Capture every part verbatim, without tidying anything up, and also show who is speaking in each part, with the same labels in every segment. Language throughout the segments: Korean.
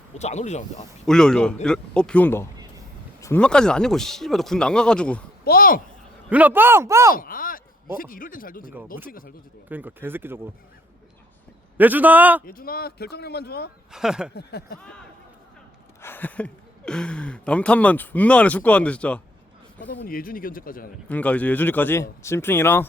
Speaker 1: 어째 안 올리잖아. 아,
Speaker 2: 올려 올려. 이러, 어 비 온다. 존나까지는 아니고 씨발 너 군대 안 가가지고.
Speaker 1: 뻥!
Speaker 2: 윤아 뻥 뻥.
Speaker 1: 아, 이
Speaker 2: 어?
Speaker 1: 새끼 이럴 땐 잘 던지네.
Speaker 2: 그러니까
Speaker 1: 너 없으니까 잘 던지더라.
Speaker 2: 그러니까 개새끼 저거. 예준아.
Speaker 1: 예준아, 결정력만 좋아.
Speaker 2: 남탄만 존나 하네 축구하는데 진짜.
Speaker 1: 하다 보니 예준이 견제까지 하네.
Speaker 2: 그러니까 이제 예준이까지 진핑이랑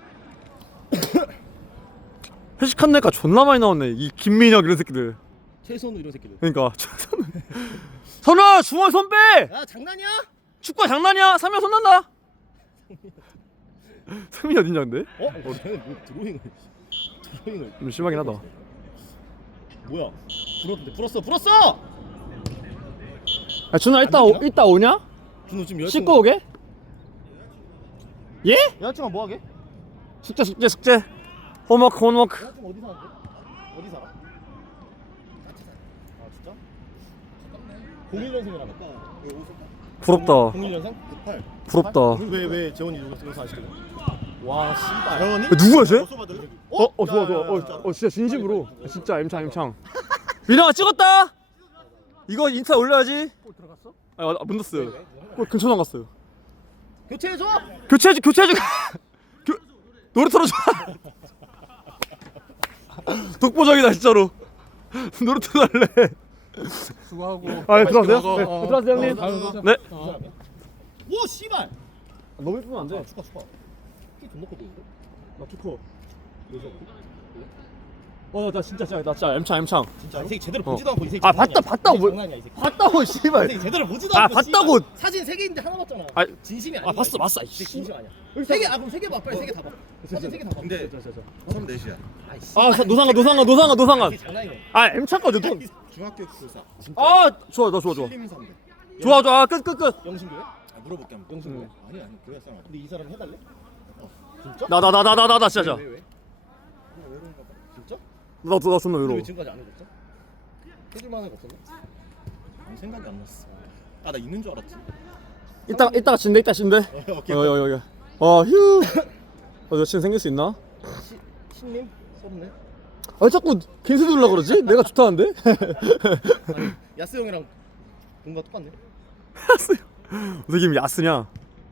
Speaker 2: 회식한 데가 존나 많이 나왔네. 이 김민혁 이런 새끼들.
Speaker 1: 최선우 이런 새끼들.
Speaker 2: 그러니까 선우야 중원 손 빼.
Speaker 1: 야, 장난이야?
Speaker 2: 축구가 장난이야. 삼 명 손 난다. 승민이 어딨냐 근데?
Speaker 1: 어? 어, 쟤는 뭐 드로잉을. 드로잉을.
Speaker 2: 좀 심하긴 하다.
Speaker 1: 뭐야? 불었는데 불었어, 불었어!
Speaker 2: 야 준아 이따
Speaker 1: 안
Speaker 2: 오,
Speaker 1: 되나?
Speaker 2: 이따 오냐?
Speaker 1: 준호 지금 여자친구.
Speaker 2: 씻고 오게? 예?
Speaker 1: 여자친구 뭐 하게?
Speaker 2: 숙제 숙제 숙제. 홈워크 홈워크.
Speaker 1: 여자친구 어디 사는데? 어디 살아? 아 진짜? 공일 년생이라며.
Speaker 2: 부럽다.
Speaker 1: 공일 년생? 팔.
Speaker 2: 부럽다.
Speaker 1: 왜왜 재원이 여기서 안 시키냐? 와 씨발. 재원이?
Speaker 2: 야, 누구야 쟤?
Speaker 1: 어?
Speaker 2: 어, 어 좋아 좋아. 어, 어 진짜 진심으로. 진짜 임창 임창. 민영아 찍었다. 이거 인스타 올려야지.
Speaker 1: 골 들어갔어?
Speaker 2: 아 맞아 문 닫았어요. 골 근처 나갔어요.
Speaker 1: 교체해줘!
Speaker 2: 교체해줘 교체해줘. 교 노래 틀어줘. 독보적이다 진짜로. 노래 틀어달래.
Speaker 1: 수고하고.
Speaker 2: 아 들어가세요?
Speaker 1: 수고하고.
Speaker 2: 네,
Speaker 1: 어,
Speaker 2: 들어가세요
Speaker 1: 어,
Speaker 2: 형님.
Speaker 1: 어,
Speaker 2: 네.
Speaker 1: 어. 오 씨발!
Speaker 2: 너무 예쁘면 안 돼.
Speaker 1: 아 축하 축하. 키 존나 커 보이는데?
Speaker 2: 나 축구. 어나 진짜 진짜 나 진짜 엠창 엠창.
Speaker 1: 진짜 이 새끼 제대로
Speaker 2: 어.
Speaker 1: 보지도 않고 이 새끼
Speaker 2: 아,
Speaker 1: 장난이야.
Speaker 2: 봤다, 봤다고
Speaker 1: 이 새끼
Speaker 2: 뭘-
Speaker 1: 장난이야 이 새끼.
Speaker 2: 봤다고
Speaker 1: 이
Speaker 2: 씨발.
Speaker 1: 새끼 제대로 보지도
Speaker 2: 아,
Speaker 1: 않고
Speaker 2: 봤다고.
Speaker 1: 씨발. 사진 세 개인데 하나 봤잖아.
Speaker 2: 아,
Speaker 1: 진심이 아니야.
Speaker 2: 아 봤어 봤어.
Speaker 1: 이 새끼 진심 아니야. 세 개, 아 그럼 세 개 봐. 빨리 세 개 다 봐. 사진 세 개 다 봐.
Speaker 3: 근데 서른네 시야.
Speaker 1: 아이
Speaker 2: 아
Speaker 1: 씨발.
Speaker 2: 노상가 노상가 노상가
Speaker 1: 이
Speaker 2: 노상가.
Speaker 1: 새끼 장난이네.
Speaker 2: 아 엠창 거너
Speaker 3: 중학교 교사.
Speaker 2: 아 좋아 나 좋아 좋아.
Speaker 3: 신림 선배.
Speaker 2: 좋아 좋아 끝 끝 끝.
Speaker 1: 영신교회?
Speaker 3: 아, 물어볼게 한번.
Speaker 1: 영신교회?
Speaker 2: 응.
Speaker 3: 아니 아니 교회 사람.
Speaker 1: 근데 이 사람 해달래? 진짜?
Speaker 2: 나 나 나 나 나 나 나 진짜.
Speaker 1: 왜, 왜, 왜? 진짜?
Speaker 2: 나나 존나
Speaker 1: 근데
Speaker 2: 외로워.
Speaker 1: 왜 지금까지 안 해줬어? 해줄 만한 거 없었나?
Speaker 3: 아무 생각이 안 났어. 아 나 있는 줄 알았지.
Speaker 2: 이따 이따가 진대 이따 진대.
Speaker 3: 오케이.
Speaker 2: 어 여기 여기. 어 휴. 어 여친 생길 수 있나?
Speaker 1: 시, 신님? 서른네?
Speaker 2: 아 자꾸 갱세 들라 그러지? 내가 좋다는데?
Speaker 1: 아니 야스 형이랑 뭔가 똑같네.
Speaker 2: 어떻게 이름 야스냐?
Speaker 1: 어허.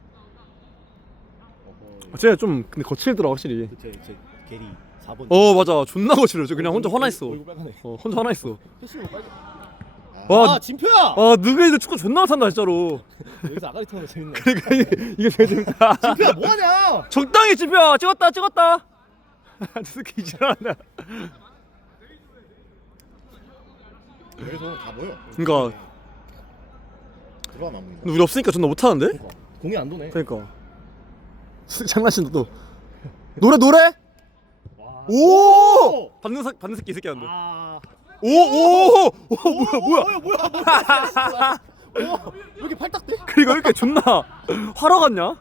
Speaker 2: 아, 쟤 좀 근데 거칠더라 확실히.
Speaker 1: 제, 제 게리 사 번.
Speaker 2: 어 맞아 존나 거칠어. 저 그냥 혼자 화나 있어.
Speaker 1: 얼굴 빨가네.
Speaker 2: 어 혼자 화나 있어.
Speaker 1: 패션으로 빨개.
Speaker 2: 와,
Speaker 1: 아 진표야!
Speaker 2: 아 누가 이거 축구 존나 못한다 진짜로.
Speaker 1: 여기서 아가리 터는 거 재밌네.
Speaker 2: 그러니까 이게, 이게 제일 재밌다.
Speaker 1: 진표야 뭐하냐?
Speaker 2: 적당히 집혀 찍었다 찍었다. 저 새끼 이지랄한다.
Speaker 3: 여기서 다 모여.
Speaker 2: 그러니까
Speaker 3: 들어가면 안 보인다.
Speaker 2: 근데 우리 없으니까 존나 못하는데?
Speaker 1: 그러니까 공이 안 도네.
Speaker 2: 그러니까 장난친다 또. 노래 노래?
Speaker 1: 와.
Speaker 2: 오! 받는 사, 받는 새끼 이 새끼 한데.
Speaker 1: 아.
Speaker 2: 오오오 오, 뭐야 뭐야?
Speaker 1: 뭐야 뭐야 뭐야. 어, 왜 이렇게 팔딱대?
Speaker 2: 그리고 왜 이렇게 존나 화러 갔냐?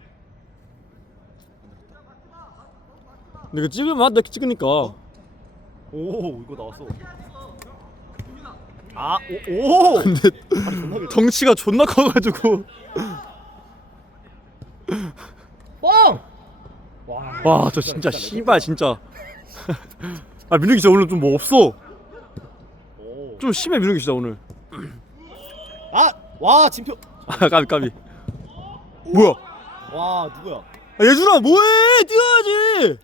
Speaker 2: 근데 이거 찍으면 안 돼, 찍으니까.
Speaker 1: 오 이거 나왔어. 아, 오, 오.
Speaker 2: 근데
Speaker 1: 존나 길다.
Speaker 2: 덩치가 존나 커가지고.
Speaker 1: 뻥! 와,
Speaker 2: 와, 저 진짜 씨발 진짜. 아 민욱이 진짜 오늘 좀 뭐 없어.
Speaker 1: 오.
Speaker 2: 좀 심해 민욱이 진짜 오늘.
Speaker 1: 아, 와 진표.
Speaker 2: 아 까비 까비. 뭐야?
Speaker 1: 와 누구야?
Speaker 2: 아, 예준아 뭐해? 뛰어야지.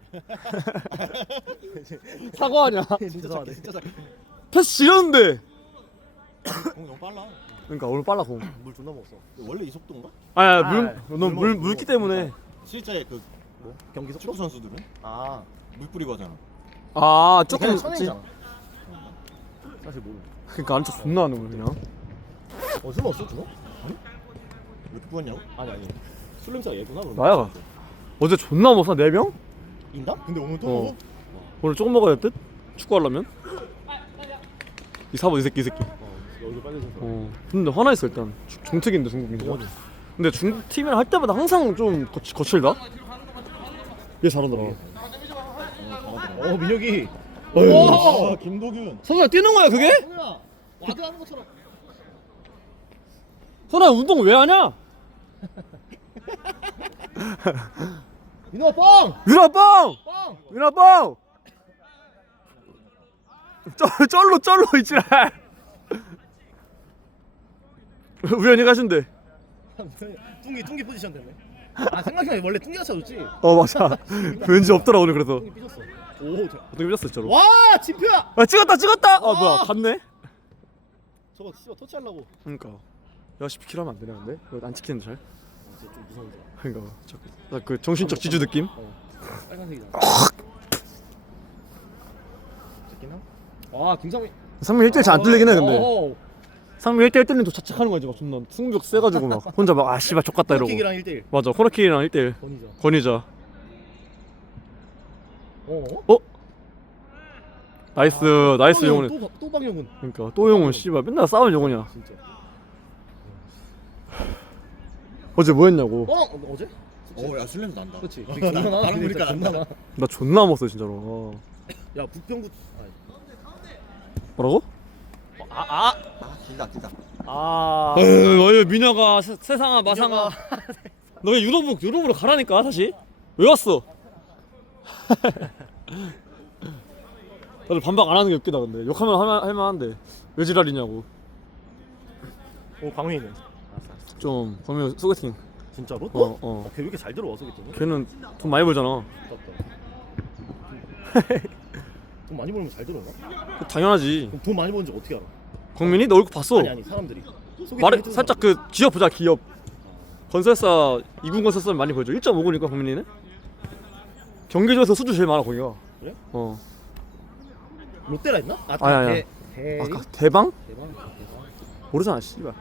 Speaker 2: 사과하냐?
Speaker 1: 진짜 잘해. 진짜 잘해.
Speaker 2: 패스 지렸는데.
Speaker 3: 공 너무 빨라.
Speaker 2: 그러니까 오늘 빨라 공.
Speaker 1: 물 존나 먹었어.
Speaker 3: 원래 이 속도인가?
Speaker 2: 아야
Speaker 1: 아,
Speaker 2: 물너물
Speaker 3: 물
Speaker 2: 물기 때문에.
Speaker 3: 실제 그
Speaker 1: 뭐? 경기 속도?
Speaker 3: 축구 선수들은
Speaker 1: 아,
Speaker 3: 물 뿌리고 하잖아.
Speaker 2: 아 조금
Speaker 1: 그냥 천연이잖아. 사실 모르.
Speaker 2: 그러니까 안쳐 존나 하는 거야 그냥.
Speaker 1: 어, 술 먹었어 준호?
Speaker 3: 왜 이렇게 뿌렸냐고?
Speaker 1: 아니 아니. 술 냄새가 얘구나 그럼.
Speaker 2: 나야. 어제 존나 먹었어 네 병?
Speaker 1: 인당?
Speaker 3: 근데 오늘 또
Speaker 2: 어.
Speaker 3: 먹어?
Speaker 2: 오늘 조금 먹어야 할 듯? 축구하려면? 이 사보 이 새끼 이 새끼.
Speaker 1: 어, 얼굴 빨개져서.
Speaker 2: 어. 근데 화나 있어 일단. 주- 정특인데 중국인들.
Speaker 1: 뭐지?
Speaker 2: 근데 중국 팀이랑 할 때마다 항상 좀 거치, 거칠다. 얘 잘하더라.
Speaker 1: 어, 민혁이.
Speaker 2: 어휴.
Speaker 3: 아 김도균.
Speaker 2: 선우야 뛰는 거야 그게?
Speaker 1: 뭐야? 와드 하는 것처럼.
Speaker 2: 선우야 운동 왜 하냐?
Speaker 1: 민호아 뻥!
Speaker 2: 윤아 뻥!
Speaker 1: 뻥!
Speaker 2: 윤아 뻥! 쩔, 쩔로 쩔로 이지랄. 우연히 가신대.
Speaker 1: 뚱기 뚱기 포지션 됐네. 아 생각해보면 원래 뚱기가 쳐줬지.
Speaker 2: 어 맞아. 왠지 없더라 오늘 그래서.
Speaker 1: 뚱기 삐졌어. 오 자.
Speaker 2: 어떻게 삐졌어 진짜로?
Speaker 1: 와 진표야.
Speaker 2: 아 찍었다 찍었다. 아
Speaker 1: 와.
Speaker 2: 뭐야 갔네?
Speaker 1: 저거 씨발 터치하려고.
Speaker 2: 그러니까. 야 십 킬로 하면 안 되나 근데? 이거 안 찍히는데 잘?
Speaker 1: 아, 진짜 좀 무서운 거.
Speaker 2: 그러니까 그 정신적 지주 느낌?
Speaker 1: 어. 빨간색이다. 찍기나? 와 김상민.
Speaker 2: 상민 일 대 일 잘 안 뚫리긴 해 근데.
Speaker 1: 어.
Speaker 2: 상민 일 대 일 때리는 또 자책하는 거지 막 존나 승부욕 세가지고 막 혼자 막 아 씨발 족같다 이러고.
Speaker 1: 킥이랑 일 대 일.
Speaker 2: 맞아 코너킥이랑 일 대 일
Speaker 1: 권이죠.
Speaker 2: 권이자.
Speaker 1: 어?
Speaker 2: 어? 나이스 나이스
Speaker 1: 또
Speaker 2: 용훈.
Speaker 1: 또, 또 박영훈.
Speaker 2: 그러니까 또 용훈 씨발 맨날 싸우는 용훈이야.
Speaker 1: 진짜.
Speaker 2: 어제 뭐 했냐고.
Speaker 1: 어? 어제?
Speaker 3: 어야 술 냄새 난다.
Speaker 1: 그렇지.
Speaker 3: 나- 나랑 보니까
Speaker 1: 존나 나.
Speaker 2: 나 존나 먹었어 진짜로. 어.
Speaker 1: 야 북평구.
Speaker 2: 뭐라고?
Speaker 1: 아 아.
Speaker 3: 아 길다 길다.
Speaker 1: 아.
Speaker 2: 어휴 민혁아 세, 세상아
Speaker 1: 마상아.
Speaker 2: 너 왜 유럽으로 유럽으로 가라니까 다시 왜 왔어? 다들 반박 안 하는 게 웃기다 근데 욕하면 할만, 할만한데 왜 지랄이냐고.
Speaker 1: 오 광민이네.
Speaker 2: 좀 범유 소개팅.
Speaker 1: 진짜로?
Speaker 2: 어 어.
Speaker 1: 걔 왜 이렇게 잘 들어와 소개팅이?
Speaker 2: 걔는 돈 많이 벌잖아.
Speaker 1: 돈 많이 벌면 잘 들어오나?
Speaker 2: 당연하지.
Speaker 1: 그럼 돈 많이 버는지 어떻게 알아?
Speaker 2: 광민이 너 얼굴 봤어.
Speaker 1: 아니 아니 사람들이. 소개팅
Speaker 2: 말해
Speaker 1: 해주는
Speaker 2: 살짝
Speaker 1: 사람.
Speaker 2: 그 기업 보자 기업. 건설사 이군 건설사 많이 벌죠. 일 점 오구니까 광민이는. 경기도에서 수주 제일 많아 거기가.
Speaker 1: 그래?
Speaker 2: 어.
Speaker 1: 롯데라 했나? 아,
Speaker 2: 아니, 아니,
Speaker 1: 대, 대,
Speaker 2: 아까 대방?
Speaker 1: 대박 대박.
Speaker 2: 모르잖아 씨발.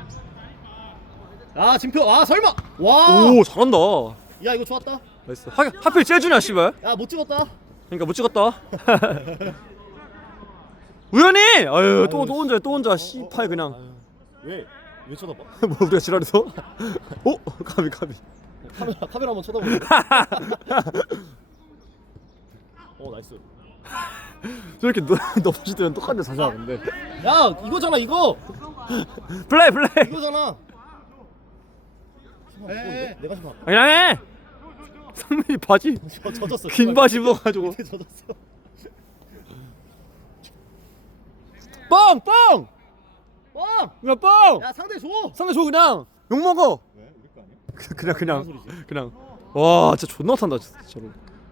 Speaker 1: 아 진표 아 설마 와.
Speaker 2: 오 잘한다.
Speaker 1: 야 이거 좋았다.
Speaker 2: 나이스. 하, 하필 재준이야 씨발.
Speaker 1: 야 못 찍었다.
Speaker 2: 그러니까 못 찍었다. 우연히. 아유 또 또 혼자 또 혼자 씨팔 그냥.
Speaker 1: 왜? 왜 쳐다봐?
Speaker 2: 뭐 우리가 지랄해서? 어? 가비 가비.
Speaker 1: 카메라 카메라 한번 쳐다보네. 어 나이스.
Speaker 2: 저렇게 너 넘어질 때는 똑같은데 자세하는데.
Speaker 1: 야 이거잖아 이거.
Speaker 2: 플레이 플레이.
Speaker 1: 이거잖아. 에 내가 좀 아파.
Speaker 2: 그냥 해. 상민이 바지
Speaker 1: 저 젖었어.
Speaker 2: 긴 바지 입어가지고.
Speaker 1: 밑에 젖었어.
Speaker 2: 뻥 뻥.
Speaker 1: 와.
Speaker 2: 그냥 뻥.
Speaker 1: 야 상대 줘.
Speaker 2: 상대 줘 그냥. 욕 먹어.
Speaker 3: 왜 우리 거 아니야?
Speaker 2: 그- 그냥 그냥
Speaker 1: 무슨 소리지?
Speaker 2: 그냥. 와 진짜 존나 탄다 진짜로.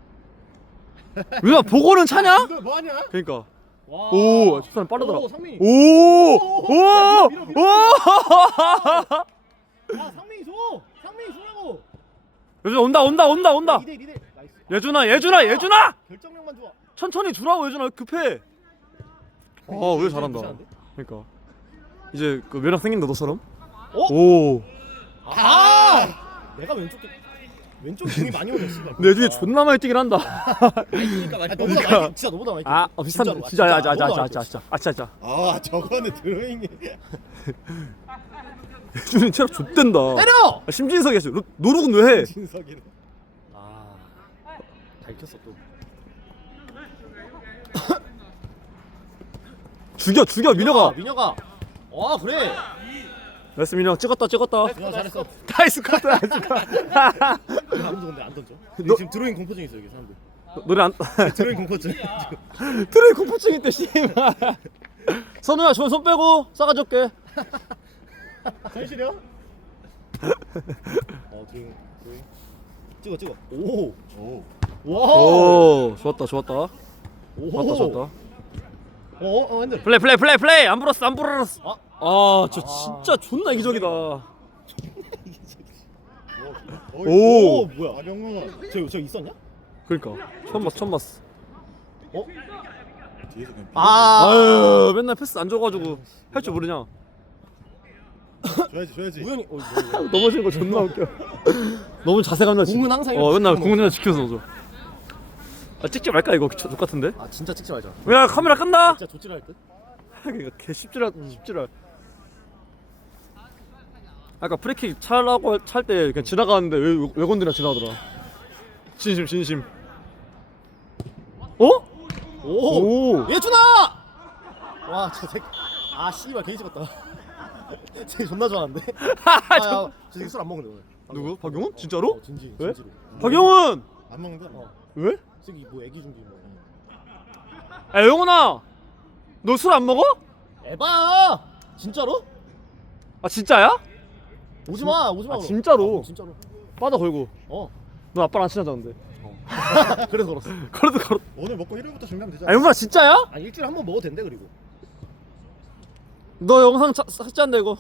Speaker 2: 누나 보고는 차냐?
Speaker 1: 이거 뭐 하냐?
Speaker 2: 그러니까.
Speaker 1: 와.
Speaker 2: 오, 저 사람 빠르더라.
Speaker 1: 오, 상민이.
Speaker 2: 오! 오!
Speaker 1: 야, 밀어, 밀어,
Speaker 2: 오!
Speaker 1: 야 상민이 줘. 상민이 주라고.
Speaker 2: 예준아 온다 온다 온다 온다.
Speaker 1: 이대 이대. 나이스.
Speaker 2: 예준아 예준아 예준아.
Speaker 1: 결정력만 좋아.
Speaker 2: 천천히 주라고 예준아 왜 급해. 아, 왜 잘한다.
Speaker 1: 무시하는데?
Speaker 2: 그러니까 이제 그 매력 생긴다 너처럼.
Speaker 1: 어?
Speaker 2: 오.
Speaker 1: 아! 내가 왼쪽 왼쪽 공이 많이 오네 씨발.
Speaker 2: 내 뒤에 존나 많이 뛰긴 한다.
Speaker 1: 그러니까 많이 너보다
Speaker 2: 그러니까.
Speaker 1: 많이 진짜 너보다 많이.
Speaker 2: 아, 어, 비슷한
Speaker 1: 진짜로,
Speaker 2: 진짜
Speaker 1: 진짜,
Speaker 2: 아자 아자
Speaker 1: 너보다
Speaker 2: 아자
Speaker 1: 많이
Speaker 2: 아자 아자 아자.
Speaker 3: 아 저거는 드로잉이.
Speaker 2: 예준이 체력 좆된다.
Speaker 1: 때려!
Speaker 2: 아, 심진석이 했어. 너- 노룩은 왜 해?
Speaker 3: 진석이는.
Speaker 1: 아. 잘 켰어 또.
Speaker 2: 죽여 죽여 민혁아.
Speaker 1: 민혁아. 와 그래.
Speaker 2: 나이스 민혁 찍었다 찍었다.
Speaker 1: 민혁 잘했어.
Speaker 2: 나이스 컷 나이스 컷.
Speaker 1: 아무도 근데 안 던져.
Speaker 2: 너-
Speaker 1: 지금 드로잉 공포증 있어 여기 사람들.
Speaker 2: 노래 안.
Speaker 1: 드로잉 공포증.
Speaker 2: 트레이 공포증 있대 씨발. 선우야 저 손 빼고 싸가지 올게.
Speaker 1: 현실이야? 어 드로잉 드로잉. 찍어 찍어. 오.
Speaker 3: 오.
Speaker 1: 와.
Speaker 2: 오 좋았다 좋았다
Speaker 1: 오.
Speaker 2: 좋았다 좋았다.
Speaker 1: 어, 어, 핸들.
Speaker 2: 플레이 플레이 플레이 플레이 안 불었어 안 불었어.
Speaker 1: 아,
Speaker 2: 아저 진짜 존나 이기적이다.
Speaker 3: 오.
Speaker 2: 오.
Speaker 1: 오, 뭐야?
Speaker 3: 아병훈.
Speaker 1: 저, 저 있었냐?
Speaker 2: 그러니까 처음 봤어 처음 봤어.
Speaker 1: 어?
Speaker 3: 뒤에서 그냥.
Speaker 1: 아,
Speaker 2: 아유 맨날 패스 안 줘가지고 할 줄 모르냐.
Speaker 3: 줘야지 줘야지.
Speaker 1: 우연히. 어, 뭐야?
Speaker 2: 넘어지는 거 존나 웃겨. 너무 자세감나.
Speaker 1: 공은 항상
Speaker 2: 어
Speaker 1: 이렇게
Speaker 2: 맨날
Speaker 1: 찍고
Speaker 2: 공은 그냥 지켜서 넣어줘. 아 찍지 말까 이거 족 같은데?
Speaker 1: 아, 진짜 찍지 말자.
Speaker 2: 야 카메라 끈다.
Speaker 1: 진짜 조질할 듯.
Speaker 2: 이거 개 쉽지라 쉽지라. 아까 프리킥 차라고 찰 때 그냥 지나가는데 왜 외건들이랑 지나가더라. 진심 진심. 어?
Speaker 1: 오.
Speaker 2: 오.
Speaker 1: 예준아! 와, 저 새끼. 아, 씨발 괜히 찍었다. 쟤 존나 좋아하는데. 아, 야, 저 새끼 술 안 먹는데 오늘.
Speaker 2: 누구? 박용훈? 진짜로?
Speaker 1: 어, 진지.
Speaker 2: 왜?
Speaker 1: 진지로.
Speaker 2: 박용훈.
Speaker 3: 안 먹는다.
Speaker 1: 어.
Speaker 2: 왜?
Speaker 1: 이 새끼 뭐 애기 준비 뭐.
Speaker 2: 야 영훈아, 너 술 안 먹어?
Speaker 1: 에바! 진짜로?
Speaker 2: 아 진짜야?
Speaker 1: 오지마 오지마.
Speaker 2: 아, 진짜로?
Speaker 1: 아, 진짜로.
Speaker 2: 빠져 걸고.
Speaker 1: 어.
Speaker 2: 너 아빠랑 안 친하다는데.
Speaker 1: 그래서 걸었어.
Speaker 2: 걸어도 걸어.
Speaker 3: 오늘 먹고 일요일부터 준비하면 되잖아.
Speaker 2: 아 영상 진짜야?
Speaker 1: 아 일주일에 한 번 먹어도 된대 그리고.
Speaker 2: 너 영상 차, 삭제한다 이거.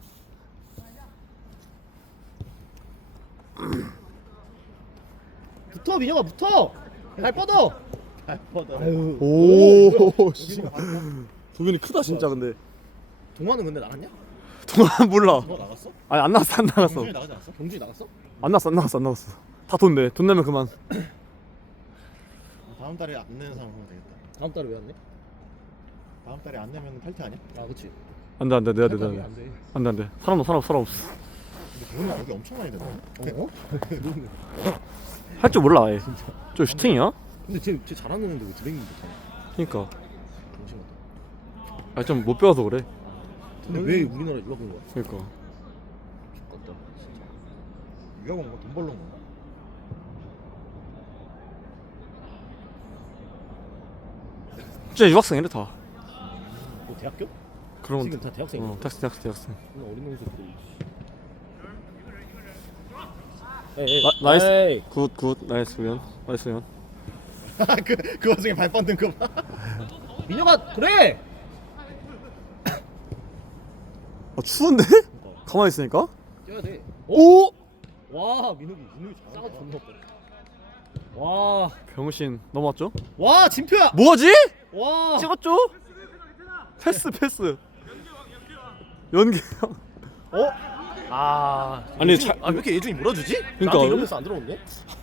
Speaker 1: 붙어 민혁아 붙어. 발 뻗어.
Speaker 3: 발 뻗어.
Speaker 1: 아유.
Speaker 2: 오. 씨.
Speaker 3: 여기가 봤어?
Speaker 2: 도균이 크다 진짜 근데.
Speaker 1: 동화는 근데 나갔냐?
Speaker 2: 동안 몰라.
Speaker 3: 너 나갔어?
Speaker 2: 아니 안 나갔어 안 나갔어.
Speaker 3: 정준이 나가지 않았어?
Speaker 1: 경준이 나갔어?
Speaker 2: 안 나갔어 안 나갔어 안 나갔어. 다 돈 내. 돈 내면 그만.
Speaker 3: 다음 달에 안 내는 상황 하면 되겠다.
Speaker 1: 다음 달에 왜 안 내?
Speaker 3: 다음 달에 안 내면 탈퇴 아니야?
Speaker 1: 아 그치.
Speaker 2: 안돼 안돼 내야 돼 내야
Speaker 1: 안
Speaker 2: 돼.
Speaker 1: 돼.
Speaker 2: 안돼 안돼. 사람 없어 사람 없어 사람 없어.
Speaker 3: 근데 돈이 여기 엄청 많이 드네.
Speaker 1: 어?
Speaker 2: 할 줄 몰라 아예. 저 슈팅이야?
Speaker 1: 근데 쟤, 쟤 잘하는 애인데 왜 드랭이 못하냐?
Speaker 2: 그니까.
Speaker 1: 정신 같다.
Speaker 2: 아 좀 못 배워서 그래.
Speaker 1: 근데 왜 우리나라 유학 온 거야?
Speaker 2: 그니까.
Speaker 1: X같다 진짜.
Speaker 3: 유학 온 거 돈 벌러 온 건가?
Speaker 2: 진짜 유학생이래 다.
Speaker 1: 뭐 대학교?
Speaker 2: 그런
Speaker 1: 지금 다 대학생이야?
Speaker 2: 어 대학생 대학생 대학생.
Speaker 1: 그냥 어린 놈새끼들. 에이,
Speaker 2: 나, 나이스.
Speaker 1: 에이.
Speaker 2: 굿굿 나이스 면 나이스 면.
Speaker 3: 그, 그 와중에 발 뻗는 거 봐.
Speaker 1: 민혁아 그래.
Speaker 2: 아 추운데? 가만히 있으니까.
Speaker 1: 뛰어야 돼.
Speaker 2: 오!
Speaker 1: 와 민혁이 민혁이 싸가 존나 없다. 와.
Speaker 2: 병신 넘어왔죠?
Speaker 1: 와 진표야.
Speaker 2: 뭐하지?
Speaker 1: 와.
Speaker 2: 찍었죠? 패스 패스. 연기.
Speaker 1: 어? 아.
Speaker 2: 아니,
Speaker 1: 예준이,
Speaker 2: 자-
Speaker 1: 아왜 이렇게 예준이 몰아주지?
Speaker 2: 그러니까.
Speaker 1: 나한테 이러면서 안 들어오는데?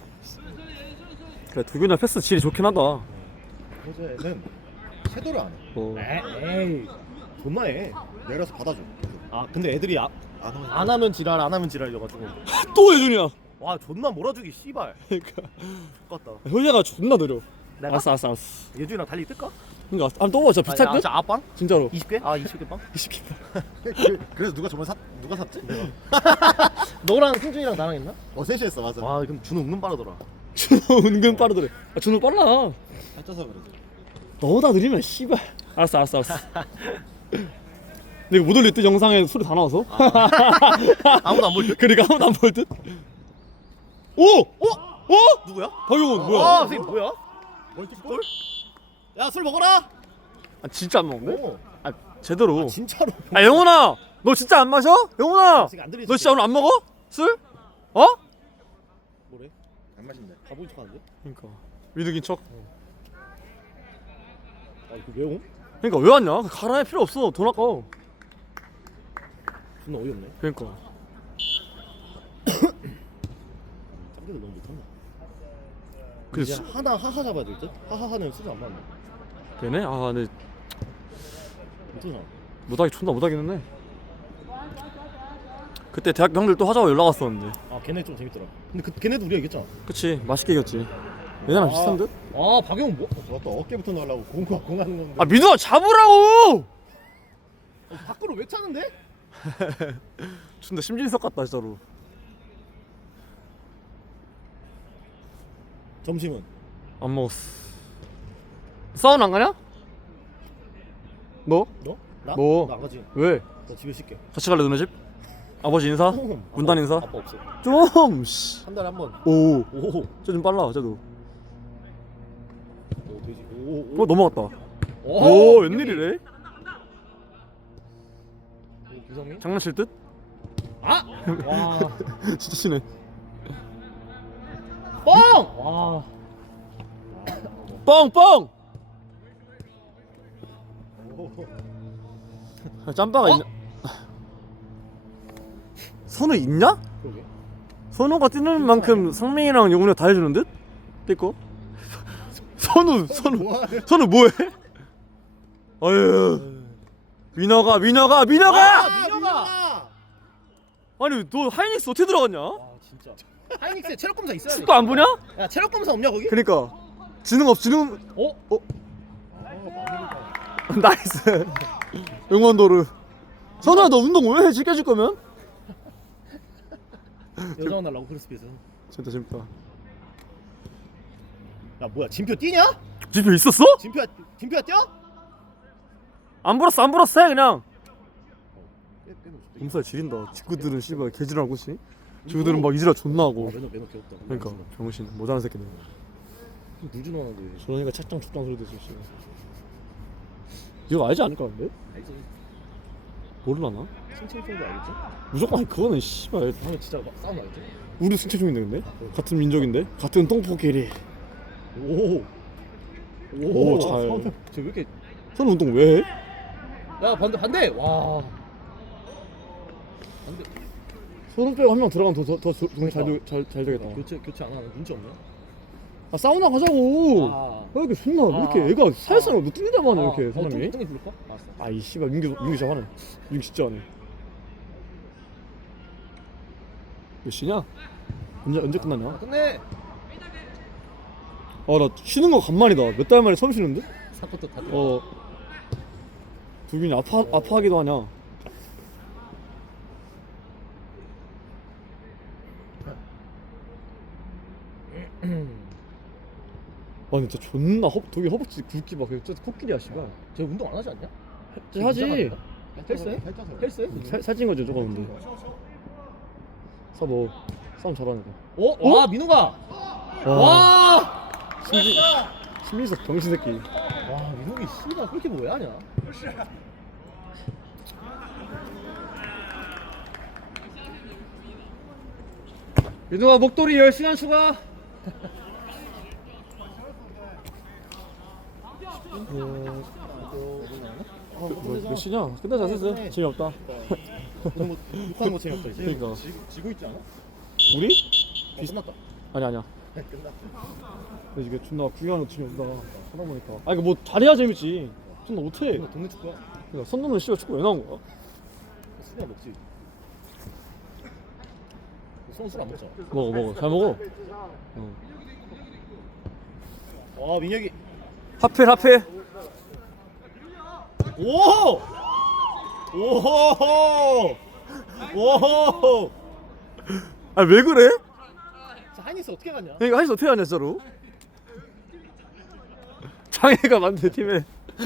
Speaker 2: 그래 두균이랑 패스 질이 좋긴 하다.
Speaker 3: 어제는 섀도를 안 해.
Speaker 2: 어.
Speaker 1: 에이. 존나 해.
Speaker 3: 내려서 받아줘.
Speaker 1: 아 근데 애들이 아,
Speaker 3: 안 하면
Speaker 1: 안 하면 지랄 안 하면 지랄이어가지고.
Speaker 2: 또 예준이야.
Speaker 1: 와 존나 몰아주기 씨발.
Speaker 2: 그러니까
Speaker 1: 똑같다.
Speaker 2: 효재가 존나 느려.
Speaker 1: 내가?
Speaker 2: 알았어 알았어 알았어.
Speaker 1: 예준이랑 달리 뜰까?
Speaker 2: 그러니까 아또 봐, 진짜 비슷할
Speaker 1: 아,
Speaker 2: 듯?
Speaker 1: 자, 아빵?
Speaker 2: 진짜로.
Speaker 1: 이십 개? 아 이십 개 빵?
Speaker 2: 이십 개.
Speaker 3: 그, 그래서 누가 저번에 사 누가 샀지? 내가.
Speaker 1: 너랑 승준이랑 나랑 했나?
Speaker 3: 어 셋이 했어 맞아.
Speaker 1: 와 그럼 준호 은근 빠르더라.
Speaker 2: 준호 은근 빠르더래. 아 준호 빨라.
Speaker 3: 살쪄서 그러지.
Speaker 2: 너보다 느리면 씨발. 알았어 알았어 알았어. 내가 못 올릴 듯 영상에 소리 다 나와서.
Speaker 1: 아무도 안 볼 듯?
Speaker 2: 그러니까 아무도 안 볼 듯. 오! 어? 어?
Speaker 1: 누구야?
Speaker 2: 박용훈 뭐야?
Speaker 1: 아 선생님 뭐야?
Speaker 3: 멀티골?
Speaker 1: 야 술 먹어라.
Speaker 2: 아, 진짜 안 먹네?
Speaker 1: 오.
Speaker 2: 아 제대로.
Speaker 1: 진짜로.
Speaker 2: 아 영훈아, 너 진짜 안 마셔? 영훈아,
Speaker 1: 지금 안 들리지?
Speaker 2: 너 진짜 오늘 안 먹어? 술? 어?
Speaker 1: 뭐래?
Speaker 3: 안 마신대.
Speaker 1: 가보인 척하는데?
Speaker 2: 그러니까 위득인 척.
Speaker 1: 아 이거 왜 옴?
Speaker 2: 그러니까 왜 왔냐? 가라할 필요 없어. 돈 아까워.
Speaker 1: 존나 어이없네.
Speaker 2: 그러니까.
Speaker 1: 짱배들 너무 못한다.
Speaker 2: 그
Speaker 1: 이제
Speaker 2: 수-
Speaker 1: 하나 하하 잡아야 될 듯? 하하하는 수준 안 맞네.
Speaker 2: 되네? 아 근데
Speaker 1: 못하잖아.
Speaker 2: 못하기 존나 못하기는 해. 그때 대학 형들 또 하자고 연락 왔었는데.
Speaker 1: 아 걔네 좀 재밌더라. 근데 그 걔네도 우리가 이겼잖아.
Speaker 2: 그치 맛있게 이겼지. 얘네랑 비슷한 듯?
Speaker 1: 아 박영훈 뭐?
Speaker 3: 저또 어깨부터 넣으려고 공과 공하는 건데.
Speaker 2: 아 민우야 잡으라고!
Speaker 1: 어, 밖으로 왜 차는데?
Speaker 2: 존나 심진석 같다 진짜로.
Speaker 1: 점심은?
Speaker 2: 안 먹었어. 사우나 안 가냐? 너?
Speaker 1: 너? 나?
Speaker 2: 너.
Speaker 1: 나 안 가지.
Speaker 2: 왜?
Speaker 1: 나 집에 쉴게.
Speaker 2: 같이 갈래 너네 집? 아버지 인사?
Speaker 1: 형,
Speaker 2: 문단
Speaker 1: 아빠-
Speaker 2: 인사?
Speaker 1: 아빠 없어.
Speaker 2: 좀 씨.
Speaker 1: 한 달에 한 번.
Speaker 2: 오.
Speaker 1: 오.
Speaker 2: 쟤좀 빨라 쟤도.
Speaker 1: 오 돼지. 오. 오.
Speaker 2: 어 넘어갔다.
Speaker 1: 오,
Speaker 2: 오 웬일이래?
Speaker 1: 오 김성민?
Speaker 2: 장난칠 듯?
Speaker 1: 아! 와.
Speaker 2: 진짜 치네.
Speaker 1: 뻥! 와.
Speaker 2: 뻥뻥!
Speaker 3: 오.
Speaker 2: 짬바가
Speaker 1: 어?
Speaker 2: 있냐? 선우 있냐?
Speaker 1: 그러게.
Speaker 2: 선우가 뛰는 만큼 상민이랑 영훈이가 다 해주는 듯? 뛸거? 선우 선우
Speaker 3: 뭐하네?
Speaker 2: 선우 뭐해? 아유 민혁아 민혁아 민혁아!
Speaker 1: 아, 민혁아!
Speaker 2: 아니 너 하이닉스 어떻게 들어갔냐?
Speaker 1: 와 진짜. 하이닉스에 체력 검사 있어야 돼.
Speaker 2: 축구 안 보냐?
Speaker 1: 야 체력 검사 없냐 거기?
Speaker 2: 그니까 지능 없 지능
Speaker 1: 어?
Speaker 2: 어?
Speaker 3: 아, 마무리가.
Speaker 2: 나이스 응원도르. 선우야 너 운동 왜 해? 지켜줄 거면?
Speaker 1: 여자 만나려고 크로스핏에서.
Speaker 2: 진짜 재밌다.
Speaker 1: 야 뭐야 진표 뛰냐?
Speaker 2: 지표 있었어?
Speaker 1: 진표야 진표야 뛰어?
Speaker 2: 안 불었어 안 불었어 해 그냥.
Speaker 3: 깨- 깨도
Speaker 2: 몸살 지린다. 직구들은 씨발 개지랄하고 씨. 직구들은 막 이지랄 존나 하고.
Speaker 1: 매너 매너 귀엽다.
Speaker 2: 그러니까 병신 모자란 새끼들.
Speaker 1: 물 준호하는데.
Speaker 2: 그러니까 책장 촉장 소리 듣지 씨. 이거 알지 않을까 근데?
Speaker 1: 알지.
Speaker 2: 모르려나?
Speaker 1: 신청 정도 알겠지?
Speaker 2: 무조건 아니 그거는 씨발.
Speaker 1: 방금 진짜 막 싸움 알지?
Speaker 2: 우리 승체 중인데 근데? 같은 민족인데? 같은 똥포끼리.
Speaker 1: 오.
Speaker 2: 오, 잘.
Speaker 1: 저왜 이렇게?
Speaker 2: 손 운동 왜 해?
Speaker 1: 야 반대 반대. 와. 반대.
Speaker 2: 손 빼고 한 명 들어가면 더더더잘
Speaker 1: 그러니까.
Speaker 2: 잘 잘 되겠다.
Speaker 1: 교체 교체 안 하는 눈치 없냐?
Speaker 2: 아 사우나 가자고.
Speaker 1: 아.
Speaker 2: 왜 이렇게 존나 왜 이렇게
Speaker 1: 아.
Speaker 2: 애가 살살 너 뚱기다만
Speaker 1: 아,
Speaker 2: 이렇게
Speaker 1: 어,
Speaker 2: 사람이.
Speaker 1: 뚱- 뚱이 부를까? 알았어.
Speaker 2: 아이 씨발 민규 민규 진짜 화내. 민규 진짜 화내. 몇 시냐? 언제 언제 끝나냐?
Speaker 1: 아, 끝내.
Speaker 2: 아 나 쉬는 거 간만이다. 몇 달 만에 처음 쉬는데?
Speaker 1: 사건도 다 들어.
Speaker 2: 어. 두균이 아파 아파하기도 하냐? 아 근데 진짜 존나 허 독이 허벅지 굵기 봐. 그냥 진짜 코끼리야 씨발.
Speaker 1: 저 운동 안 하지 않냐?
Speaker 2: 진짜 하지.
Speaker 1: 헬스해?
Speaker 3: 살쪄서.
Speaker 1: 헬스해?
Speaker 2: 살 살찐 거지 조금 근데. 사너 싸움 잘하니까.
Speaker 1: 어? 와 민호가. 와.
Speaker 2: 신지 신민석 병신 새끼.
Speaker 1: 와 민호기 씨발 그렇게 뭐야 하냐?
Speaker 2: 민호아 목도리 열 시간 추가. 뭐, 몇 시냐? 끝나자 슬슬. 재미없다.
Speaker 1: 뭐 욕하는 거 재미없다 이제.
Speaker 2: 그러니까
Speaker 3: 지, 지고 있지 않아?
Speaker 2: 우리?
Speaker 1: 어, 끝났다.
Speaker 2: 아니 아니야.
Speaker 3: 끝났어.
Speaker 2: 근데 이게 존나 구경하는 팀이 없다. 하다 보니까. 아 이거 뭐 잘해야 재밌지. 존나 못해.
Speaker 1: 너 동네 축구야?
Speaker 2: 그러니까 선동은 씨발 축구 왜 나온 거야?
Speaker 1: 술이야 먹지. 손 술 안 먹잖아.
Speaker 2: 먹어 먹어 잘 먹어. 어.
Speaker 1: 와 민혁이.
Speaker 2: 하필 하필.
Speaker 1: 오! 오호호! 오호!
Speaker 2: 아 왜 그래?
Speaker 1: 자, 하이니스 어떻게 갔냐?
Speaker 2: 이거 하이스 어떻게 하냐 진짜로? 장애가 많대 팀에.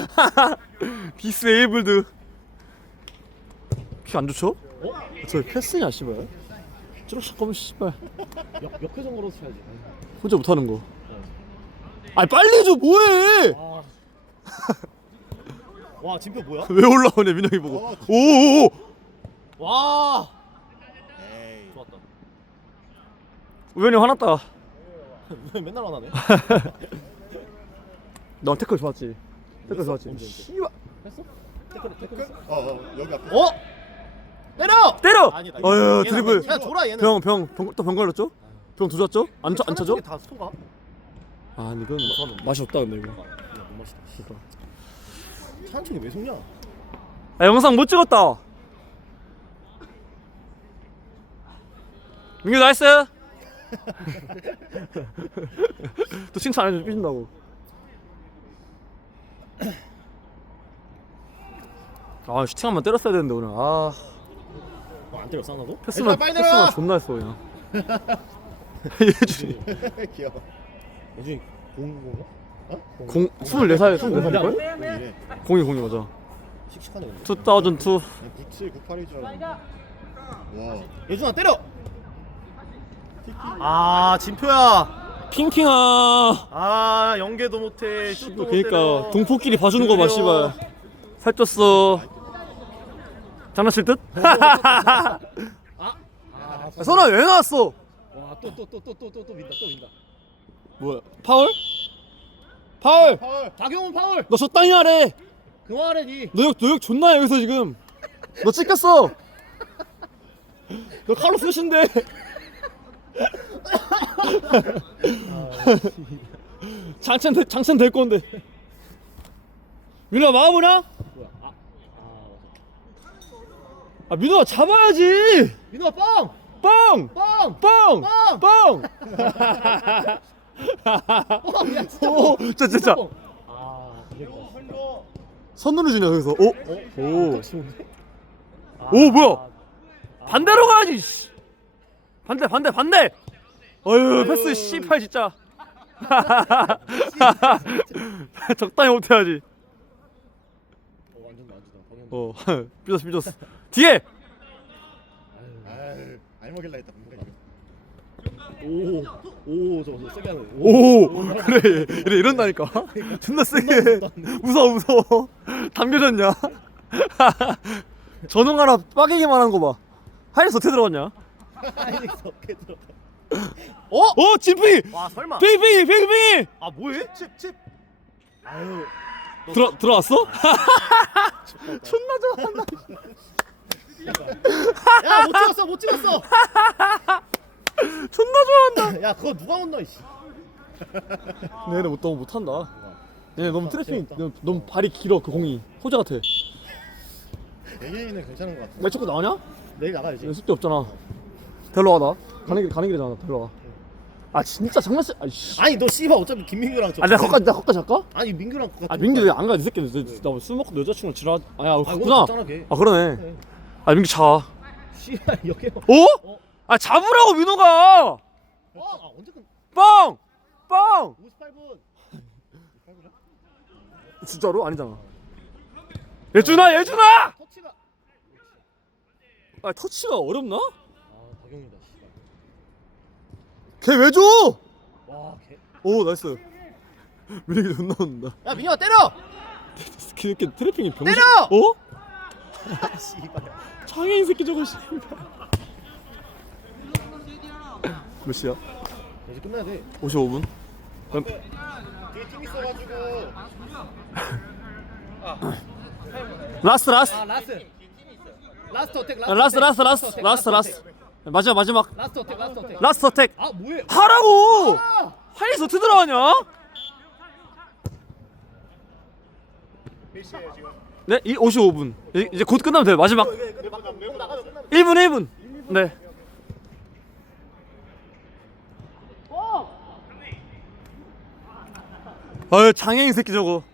Speaker 2: 디스에이블드. 키 안 좋죠?
Speaker 1: 어?
Speaker 2: 저 패스냐 씨발. 쭈룩 거면 씨발.
Speaker 1: 역, 역회전 걸어서 쳐야지.
Speaker 2: 혼자 못하는 거. 아니 빨리 해줘 뭐해?
Speaker 1: 아. 와, 진표 뭐야?
Speaker 2: 왜 올라오냐 민영이 보고.
Speaker 3: 어,
Speaker 2: 오오오.
Speaker 1: 와!
Speaker 3: 에이.
Speaker 1: 좋았다.
Speaker 2: 우연히 화났다.
Speaker 1: 왜 맨날 안 하네?
Speaker 2: 너 태클 좋았지? 태클 좋았지?
Speaker 1: 언제, 언제?
Speaker 2: 씨발.
Speaker 1: 했어? 태클, 태클 했어?
Speaker 3: 어, 어 여기 앞에.
Speaker 1: 어? 때려!
Speaker 2: 때려!
Speaker 1: 아니다.
Speaker 2: 어휴
Speaker 1: 얘는
Speaker 2: 드리블.
Speaker 1: 그냥 줘라 얘는.
Speaker 2: 병, 병, 병, 또 병 걸렸죠? 병 도졌죠? 안, 차, 안 차죠?
Speaker 1: 다 속아?
Speaker 2: 아, 근데 이건
Speaker 1: 저는
Speaker 2: 맛이 없다 근데 이거.
Speaker 1: 야, 못 마시다.
Speaker 2: 그러니까.
Speaker 1: 차한 총이 왜 속냐?
Speaker 2: 아, 영상 못 찍었다. 민규 나이스. 또 칭찬 안 해주면 삐진다고. 아 슈팅 한번 때렸어야 되는데 오늘. 아
Speaker 1: 어, 안 때렸어 하나도?
Speaker 2: 패스만
Speaker 1: 빨리
Speaker 2: 패스만
Speaker 1: 내려!
Speaker 2: 존나 했어 그냥. 예준이
Speaker 3: 귀여워.
Speaker 1: 예준이 공공인가? 어?
Speaker 2: 공 스물네 살 스물네 살일걸?
Speaker 3: 이래.
Speaker 2: 공이 공이 맞아.
Speaker 1: 씩씩하네 근데.
Speaker 2: 이천이.
Speaker 3: 구칠, 구팔일 줄 알았는데. 와.
Speaker 1: 예준아 때려! 아 진표야!
Speaker 2: 핑핑아.
Speaker 1: 아 연계도 못해 슛도 못
Speaker 2: 그러니까
Speaker 1: 때려.
Speaker 2: 동포끼리 봐주는 거 봐
Speaker 1: 그래요.
Speaker 2: 씨발. 살쪘어. 장난칠 듯?
Speaker 1: 아, 아,
Speaker 2: 선아 왜 나왔어?
Speaker 1: 와또 또 또 또 또 또 또 민다 또 민다.
Speaker 2: 뭐야? 파울? 파울!
Speaker 3: 헐.
Speaker 1: 박용훈 파울.
Speaker 2: 너 적당히 하래.
Speaker 1: 그만하래 니.
Speaker 2: 너욕 너욕 존나 해 여기서 지금. 너 찍혔어. 너 칼로 쓰신데. 장첸 대, 장첸 될 건데. 민호야 막아보냐?
Speaker 1: 뭐야? 아, 아
Speaker 2: 아 민호야 잡아야지.
Speaker 1: 민호아 뻥!
Speaker 2: 뻥!
Speaker 1: 뻥!
Speaker 2: 뻥!
Speaker 1: 뻥!
Speaker 2: 뻥!
Speaker 1: 뻥! 야 진짜
Speaker 2: 오,
Speaker 1: 뻥!
Speaker 2: 진짜 진짜.
Speaker 1: 뻥! 아 민혁이다.
Speaker 2: 선으로 주냐 그래서. 오,
Speaker 1: 오.
Speaker 2: 오, 오 뭐야? 반대로 가야지. 씨. 반대 반대 반대. 어휴 패스 씨팔 진짜. 적당히 못해야지.
Speaker 1: 어 완전 완전 방향.
Speaker 2: 어 삐졌어 삐졌어. 뒤에
Speaker 3: 먹일라 했다 뭔가
Speaker 1: 오오 저거 세게 하네.
Speaker 2: 오 그래 이래 이런다니까 존나 세게 무서워 무서워 담겨졌냐 전용 하나 빠개기만 한 거봐 하이스 어떻게 들어갔냐
Speaker 1: 하이닉스 어깨 들어.
Speaker 2: 어? 어 진피
Speaker 1: 와 설마.
Speaker 2: 핑핑 핑핑
Speaker 1: 아 뭐해? 칩 칩. 아유.
Speaker 2: 들어 들어왔어? 존나 좋아한다
Speaker 1: 야 못 찍었어 못 찍었어.
Speaker 2: 존나 좋아한다
Speaker 1: 야 그거 누가 온다 이씨.
Speaker 2: 얘네 못 너무 못한다 얘네 너무 트래핑 너무, 너무 발이 길어 그 공이 호자 같아
Speaker 3: 에이에이는 괜찮은 것 같아
Speaker 2: 내 축구 나가냐?
Speaker 1: 내일 나가야지.
Speaker 2: 숙제 없잖아 데리러 와 나 가는 길 가는 길이잖아 데리러 와아 진짜 장난치 아이씨
Speaker 1: 아니 너 씨발 어차피 김민규랑 저.
Speaker 2: 아 내가 거기까지 내가 거기까지 갈까?
Speaker 1: 아니 민규랑 그
Speaker 2: 아 민규 왜안 가? 이 새끼 나술 먹고 여자친구랑 지랄 아야
Speaker 1: 아
Speaker 2: 갔구나
Speaker 1: 오늘 잖아 걔.
Speaker 2: 아 그러네
Speaker 1: 네.
Speaker 2: 아 민규 자 어?
Speaker 1: 씨발 여기.
Speaker 2: 아 잡으라고 민호가
Speaker 1: 어? 아 언제 끝?
Speaker 2: 뻥! 뻥!
Speaker 1: 오십팔 분.
Speaker 2: 진짜로? 아니잖아 예준아 예준아!
Speaker 1: 터치가.
Speaker 2: 아 터치가 어렵나?
Speaker 1: 아 박영이다 씨발.
Speaker 2: 걔 왜 줘?
Speaker 1: 와 개.
Speaker 2: 오 나이스 민혁이 존나 온다
Speaker 1: 야 민규야 때려.
Speaker 2: 그렇게 트래핑이 병신
Speaker 1: 때려!
Speaker 2: 어?
Speaker 1: 아 씨발.
Speaker 2: 장애인 새끼 저거 씨발 몇 시야?
Speaker 1: 이제 끝나야 돼.
Speaker 2: 오십오 분?
Speaker 3: 뒤에 팀 있어가지고
Speaker 2: 라스트 라스트
Speaker 1: 아 라스. 라스트 어택 라스트.
Speaker 2: 아, 라스트 라스트
Speaker 1: 어택,
Speaker 2: 라스트
Speaker 1: 어택,
Speaker 2: 라스트 라스트
Speaker 1: 어택.
Speaker 2: 마지막 마지막
Speaker 1: 라스트 어택 라스트 어택.
Speaker 2: 라스트 어택
Speaker 1: 아 뭐해?
Speaker 2: 하라고!
Speaker 1: 아!
Speaker 2: 하이스 어떻게 들어가냐?
Speaker 3: 몇 시에요 지금?
Speaker 2: 네? 이 오십오 분 이제, 이제 곧 끝나면 돼요 마지막
Speaker 1: 매우 나가면 끝나.
Speaker 2: 일 분 일 분 네 아유 장애인 새끼 저거